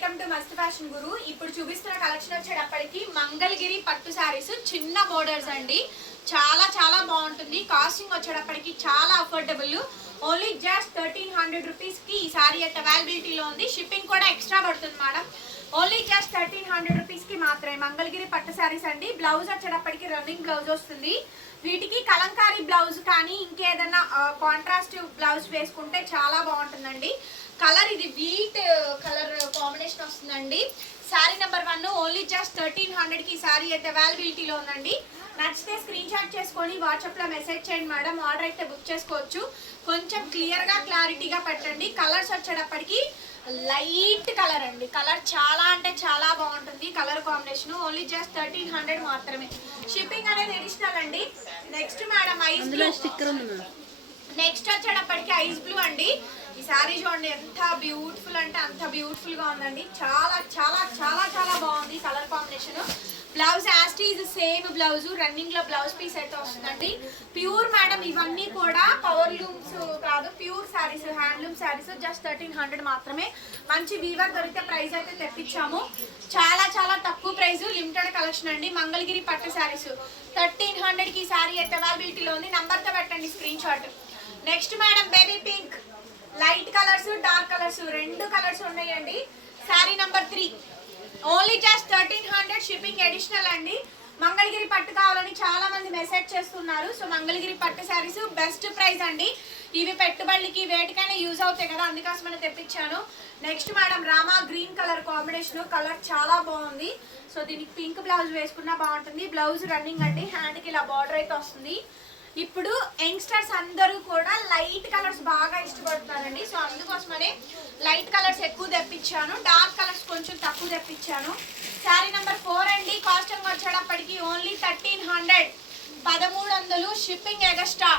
Welcome to Mast fashion Guru. ఇప్పుడు చూపిస్తున్న collection వచ్చేటప్పటికి మంగళగిరి పట్టు శారీస్ చిన్న బోర్డర్స్ అండి. చాలా చాలా బాగుంటుంది. కాస్టింగ్ వచ్చేటప్పటికి చాలా affordable only just thirteen hundred రూపీస్కి ఈ శారీ అయితే అవైలబిలిటీలో ఉంది. షిప్పింగ్ కూడా ఎక్స్ట్రా పడుతుంది madam only just thirteen hundred రూపీస్కి మాత్రమే మంగళగిరి పట్టు శారీస్ అండి. బ్లౌజ్ వచ్చేటప్పటికి రన్నింగ్ బ్లౌజ్ వస్తుంది. వీటికి కలంకారీ బ్లౌజ్ కానీ ఇంకేదైనా కాంట్రాస్ట్ బ్లౌజ్ వేసుకుంటే చాలా బాగుంటుందండి. కలర్ ఇది వీట్ కలర్ వస్తుందండి sari number one only just thirteen హండ్రెడ్కి శారీ అయితే అవైలబిలిటీలో ఉందండి. నచ్చితే స్క్రీన్ షాట్ చేసుకొని వాట్సాప్లో మెసేజ్ చేయండి మేడం. ఆర్డర్ అయితే బుక్ చేసుకోవచ్చు. కొంచెం క్లియర్గా క్లారిటీగా పెట్టండి. కలర్స్ వచ్చేటప్పటికి లైట్ కలర్ అండి. కలర్ చాలా అంటే చాలా బాగుంటుంది. Colour combination only just thirteen hundred మాత్రమే. షిప్పింగ్ అనేది అడిషనల్ అండి. నెక్స్ట్ మేడం ఐస్ నెక్స్ట్ వచ్చేటప్పటికి ఐస్ బ్లూ అండి. ఈ శారీ చూడండి ఎంత బ్యూటిఫుల్ అంటే అంత బ్యూటిఫుల్గా ఉందండి. చాలా చాలా చాలా చాలా బాగుంది colour combination. Blouse as it is same blouse రన్నింగ్లో బ్లౌజ్ పీస్ అయితే వస్తుందండి. ప్యూర్ మేడం ఇవన్నీ కూడా పవర్ లూమ్స్ కాదు pure saris handloom saris just thirteen hundred మాత్రమే. మంచి వీవర్ దొరికితే ప్రైస్ అయితే తెప్పించాము. చాలా చాలా తక్కువ ప్రైస్ లిమిటెడ్ కలెక్షన్ అండి. మంగళగిరి పట్టు శారీస్ థర్టీన్ హండ్రెడ్కి శారీ అయితే అవైలబిలిటీలో ఉంది. నంబర్తో పెట్టండి screen shot next madam baby pink light colours dark colours రెండు కలర్స్ ఉన్నాయండి. Sari number three. Only just thirteen hundred shipping additional అండి. మంగళగిరి పట్టు కావాలని చాలా మంది మెసేజ్ చేస్తున్నారు. సో మంగళగిరి పట్టు శారీస్ బెస్ట్ ప్రైస్ అండి. ఇవి పెట్టుబడికి వేటికైనా యూజ్ అవుతాయి కదా అందుకోసమని తెప్పించాను. Next madam Rama green colour combination. Colour చాలా బాగుంది. సో దీనికి పింక్ బ్లౌజ్ వేసుకున్నా బాగుంటుంది. బ్లౌజ్ రన్నింగ్ అండి. హ్యాండ్కి ఇలా బార్డర్ అయితే వస్తుంది. ఇప్పుడు యంగ్స్టర్స్ అందరూ కూడా లైట్ కలర్స్ బాగా ఇష్టపడతారండి. సో అందుకోసమనే లైట్ కలర్స్ ఎక్కువ తెప్పించాను. డార్క్ కలర్స్ కొంచెం తక్కువ తెప్పించాను. శారీ నెంబర్ ఫోర్ అండి. కాస్టింగ్ వచ్చేటప్పటికి ఓన్లీ థర్టీన్ హండ్రెడ్. పదమూడు వందలు షిప్పింగ్ ఎగస్ట్రా.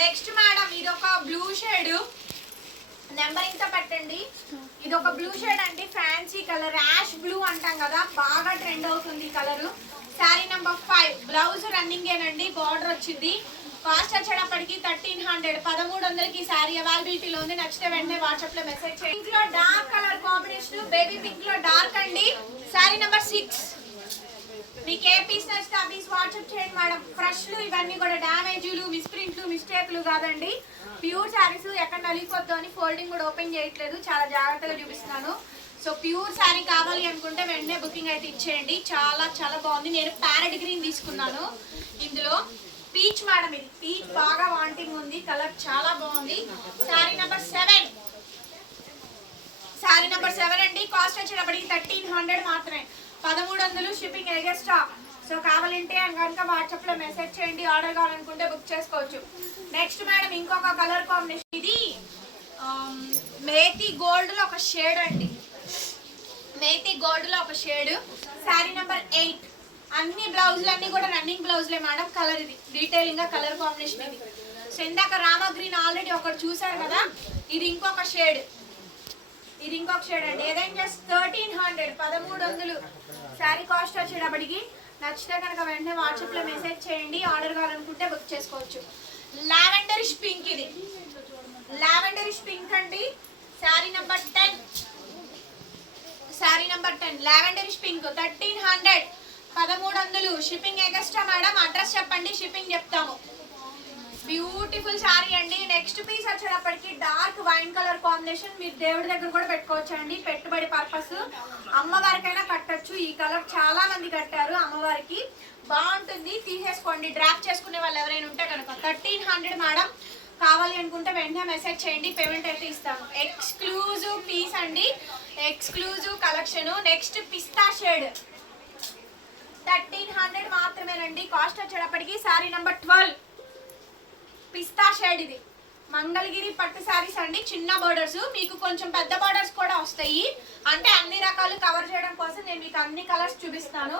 నెక్స్ట్ మేడం ఇది ఒక బ్లూ షేడ్. నెంబర్ ఇంత పెట్టండి. ఇది ఒక బ్లూ షేడ్ అండి. Fancy colour. యాష్ బ్లూ అంటాం కదా. బాగా ట్రెండ్ అవుతుంది colour. Sari number five. Blouse running ఏనండి బార్డర్ వచ్చింది. కాస్ట్ వచ్చేటప్పటికి థర్టీన్ హండ్రెడ్. పదమూడు వందలకి శారీ అవైలబిలిటీలో ఉంది. నచ్చితే వెంటనే వాట్సాప్లో మెసేజ్ చేయండి. పింక్లో డార్క్ కలర్ కాంబినేషన్ బేబీ పింక్లో డార్క్ అండి. Sari number six. మీకు ఏ పీస్ నచ్చితే ఆ పీస్ వాట్సాప్ చేయండి మేడం. ఫ్రెష్లు ఇవన్నీ కూడా డ్యామేజీలు మిస్ప్రింట్లు మిస్టేక్లు కాదండి. ప్యూర్ శారీస్ ఎక్కడ నలిగిపోద్దు అని ఫోల్డింగ్ కూడా ఓపెన్ చేయట్లేదు. చాలా జాగ్రత్తగా చూపిస్తున్నాను. సో ప్యూర్ శారీ కావాలి అనుకుంటే వెంటనే బుకింగ్ అయితే ఇచ్చేయండి. చాలా చాలా బాగుంది. నేను ప్యారెట్ గ్రీన్ తీసుకున్నాను ఇందులో. పీచ్ మేడం ఇది. పీచ్ బాగా వాంటింగ్ ఉంది. కలర్ చాలా బాగుంది. Sari number seven. Sari number seven అండి. కాస్ట్ వచ్చేటప్పటికి థర్టీన్ హండ్రెడ్ మాత్రమే. పదమూడు వందలు షిప్పింగ్ ఎగస్ట్రా. సో కావాలంటే కనుక వాట్సాప్లో మెసేజ్ చేయండి. ఆర్డర్ కావాలనుకుంటే బుక్ చేసుకోవచ్చు. నెక్స్ట్ మేడం ఇంకొక కలర్ కాంబినేషన్ ఇది. మేతి గోల్డ్లో ఒక షేడ్ అండి. మేతి గోల్డ్లో ఒక షేడ్. Sari number eight. అన్ని బ్లౌజులు అన్ని కూడా రన్నింగ్ బ్లౌజ్లే మేడం. కలర్ ఇది. డీటెయిలింగ్గా కలర్ కాంబినేషన్ ఇది. సో ఇందాక రామ గ్రీన్ ఆల్రెడీ ఒకటి చూసారు కదా? ఇది ఇంకొక షేడ్. ఇది ఇంకొక షేడ్ అండి. ఏదైనా జస్ట్ థర్టీన్ హండ్రెడ్ పదమూడు వందలు. శారీ కాస్ట్ వచ్చేటప్పటికి నచ్చితే కనుక వెంటనే వాట్సాప్లో మెసేజ్ చేయండి. ఆర్డర్ కావాలనుకుంటే బుక్ చేసుకోవచ్చు. లావెండరిష్ పింక్ ఇది. లావెండరిష్ పింక్ అండి. Sari number ten. Sari number ten lavenderish pink thirteen hundred పదమూడు వందలు. Shipping extra madam. అడ్రస్ చెప్పండి షిప్పింగ్ చెప్తాము. బ్యూటిఫుల్ శారీ అండి. నెక్స్ట్ పీస్ వచ్చేటప్పటికి డార్క్ వైన్ కలర్ కాంబినేషన్ మీరు దేవుడి దగ్గర కూడా పెట్టుకోవచ్చు అండి పెట్టుబడి పర్పస్ అమ్మవారికైనా కట్టొచ్చు. ఈ కలర్ చాలా మంది కట్టారు అమ్మవారికి. బాగుంటుంది. తీసేసుకోండి. డ్రాప్ చేసుకునే వాళ్ళు ఎవరైనా ఉంటే కనుక. Thirteen hundred madam. కావాలి అనుకుంటే వెంటనే మెసేజ్ చేయండి పేమెంట్ అయితే ఇస్తాము. ఎక్స్క్లూజివ్ పీస్ అండి. ఎక్స్క్లూజివ్ కలెక్షన్ నెక్స్ట్ పిస్తా షేడ్ థర్టీన్ హండ్రెడ్ మాత్రమేనండి. కాస్ట్ వచ్చేటప్పటికి శారీ నెంబర్ ట్వెల్వ్ పిస్తా షేడ్ ఇది. మంగళగిరి పట్టు శారీస్ అండి. చిన్న బోర్డర్స్ మీకు కొంచెం పెద్ద బోర్డర్స్ కూడా వస్తాయి. అంటే అన్ని రకాలు కవర్ చేయడం కోసం నేను మీకు అన్ని కలర్స్ చూపిస్తాను.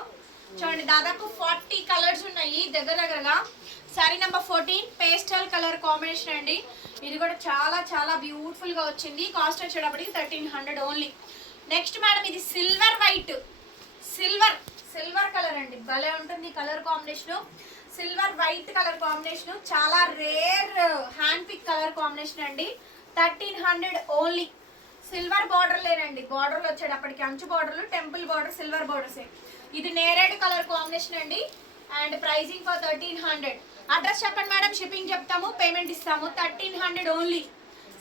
చూడండి దాదాపు ఫార్టీ కలర్స్ ఉన్నాయి దగ్గర దగ్గరగా. Sari number fourteen pastel colour combination అండి. ఇది కూడా చాలా చాలా బ్యూటిఫుల్గా వచ్చింది. కాస్ట్ వచ్చేటప్పటికి thirteen hundred only next madam ఇది silver white silver silver colour అండి. భలే ఉంటుంది colour combination silver white colour combination చాలా rare hand pick colour combination అండి. Thirteen hundred only silver border లేనండి. బార్డర్లు వచ్చేటప్పటికి అంచు బార్డర్లు టెంపుల్ బార్డర్ సిల్వర్ బార్డర్స్ ఇది నేరేడ్ కలర్ కాంబినేషన్ అండి. And pricing for thirteen hundred. Address చెప్పండి మేడం షిప్పింగ్ చెప్తాము పేమెంట్ ఇస్తాము. Thirteen hundred only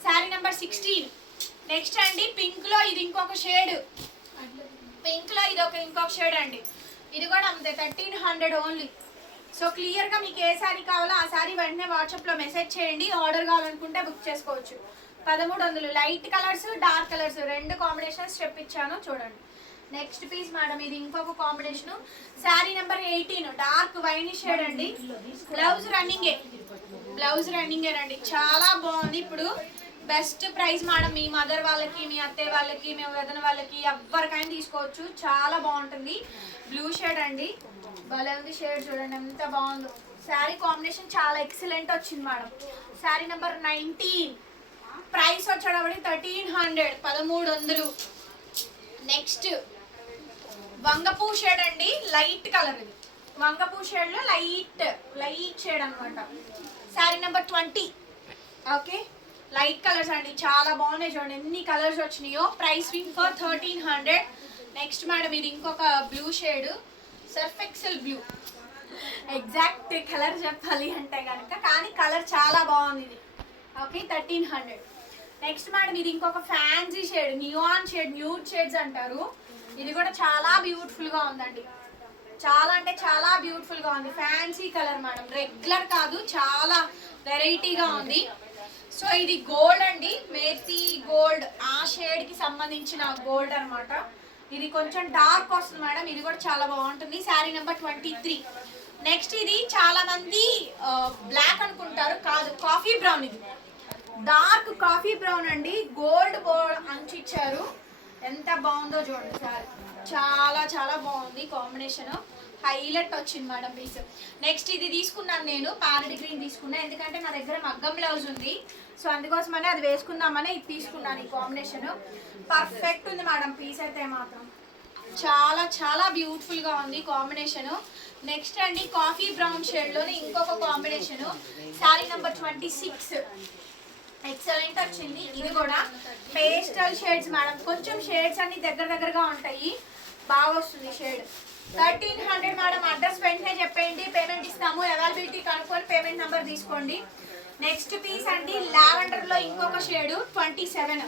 sari number sixteen next అండి పింక్లో ఇది ఇంకొక షేడ్ పింక్లో ఇది ఒక ఇంకొక షేడ్ అండి. ఇది కూడా అంతే థర్టీన్ హండ్రెడ్ ఓన్లీ సో క్లియర్గా మీకు ఏ శారీ కావాలో ఆ శారీ వెంటనే వాట్సాప్లో మెసేజ్ చేయండి. ఆర్డర్ కావాలనుకుంటే బుక్ చేసుకోవచ్చు. పదమూడు వందలు. లైట్ కలర్స్ డార్క్ కలర్స్ రెండు కాంబినేషన్స్ చెప్పించాను చూడండి. నెక్స్ట్ పీస్ మేడం ఇది ఇంకొక combination sari number eighteen dark wine shade అండి. బ్లౌజ్ రన్నింగే బ్లౌజ్ రన్నింగే అండి చాలా బాగుంది. ఇప్పుడు బెస్ట్ ప్రైస్ మేడం మీ మదర్ వాళ్ళకి మీ అత్తయ్య వాళ్ళకి మీ వదన వాళ్ళకి ఎవరికైనా తీసుకోవచ్చు. చాలా బాగుంటుంది. బ్లూ షేడ్ అండి. భలే ఉంది షేడ్ చూడండి. ఎంత బాగుందో. శారీ కాంబినేషన్ చాలా ఎక్సలెంట్ వచ్చింది madam sari number nineteen price వచ్చేటప్పటికి థర్టీన్ హండ్రెడ్ పదమూడు వందలు. నెక్స్ట్ వంగపూ షేడ్ అండి లైట్ కలర్ ఇది. వంగపూ షేడ్లో లైట్ లైట్ షేడ్ అనమాట sari number twenty. Okay? Light colours అండి చాలా బాగున్నాయి చూడండి. ఎన్ని కలర్స్ వచ్చినాయో. Price for thirteen hundred. Next madam ఇది ఇంకొక blue shade. Surf Excel blue. Exact colour చెప్పాలి అంటే కనుక కానీ కలర్ చాలా బాగుంది ఇది. Okay? Thirteen hundred. Next madam ఇది ఇంకొక fancy shade neon shade nude shades అంటారు. ఇది కూడా చాలా బ్యూటిఫుల్గా ఉందండి. చాలా అంటే చాలా బ్యూటిఫుల్గా ఉంది. ఫ్యాన్సీ కలర్ మేడం రెగ్యులర్ కాదు చాలా వెరైటీగా ఉంది. సో ఇది గోల్డ్ అండి. మేతి గోల్డ్ ఆ షేడ్కి సంబంధించిన గోల్డ్ అన్నమాట. ఇది కొంచెం డార్క్ వస్తుంది మేడం ఇది కూడా చాలా బాగుంటుంది. Sari number twenty three next ఇది చాలా మంది బ్లాక్ అనుకుంటారు. కాదు కాఫీ బ్రౌన్ ఇది. డార్క్ కాఫీ బ్రౌన్ అండి. గోల్డ్ గోల్డ్ అంచు ఇచ్చారు. ఎంత బాగుందో చూడండి సార్. చాలా చాలా బాగుంది కాంబినేషన్. హైలైట్ వచ్చింది మేడం పీస్. నెక్స్ట్ ఇది తీసుకున్నాను నేను ప్యారెట్ గ్రీన్ తీసుకున్నాను ఎందుకంటే నా దగ్గర మగ్గం బ్లౌజ్ ఉంది. సో అందుకోసమనే అది వేసుకుందామని ఇది తీసుకున్నాను ఈ కాంబినేషన్. పర్ఫెక్ట్ ఉంది మేడం పీస్ అయితే మాత్రం. చాలా చాలా బ్యూటిఫుల్గా ఉంది కాంబినేషన్. నెక్స్ట్ అండి కాఫీ బ్రౌన్ షేడ్లోని ఇంకొక combination. Sari number twenty six excellent వచ్చింది ఇది కూడా పేస్టల్ షేడ్స్ మేడం కొంచెం షేడ్స్ అన్ని దగ్గర దగ్గరగా ఉంటాయి. బాగా వస్తుంది shade thirteen hundred madam address వెంటనే చెప్పేయండి. పేమెంట్ ఇస్తాము. అవైలబిలిటీ కనుక్కొని పేమెంట్ నెంబర్ తీసుకోండి. నెక్స్ట్ పీస్ అండి లావెండర్లో ఇంకొక షేడ్ ట్వంటీ సెవెన్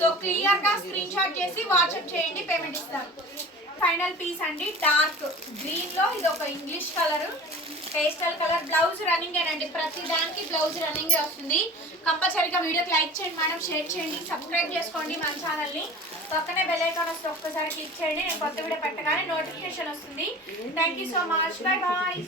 సో క్లియర్గా స్క్రీన్ షాట్ చేసి వాట్సాప్ చేయండి. పేమెంట్ ఇస్తాను ఫైనల్ పీస్ అండి డార్క్ గ్రీన్లో ఇది ఒక English colour pastel colour blouse running అండి ప్రతి దానికి బ్లౌజ్ రన్నింగ్ వస్తుంది. కంపల్సరీగా వీడియోకి లైక్ చేయండి మేడం షేర్ చేయండి సబ్స్క్రైబ్ చేసుకోండి మన ఛానల్ని. పక్కనే బెల్ ఐకాన్ వస్తే ఒక్కసారి క్లిక్ చేయండి. నేను కొత్త వీడియో పెట్టగానే నోటిఫికేషన్ వస్తుంది. Thank you so much bye bye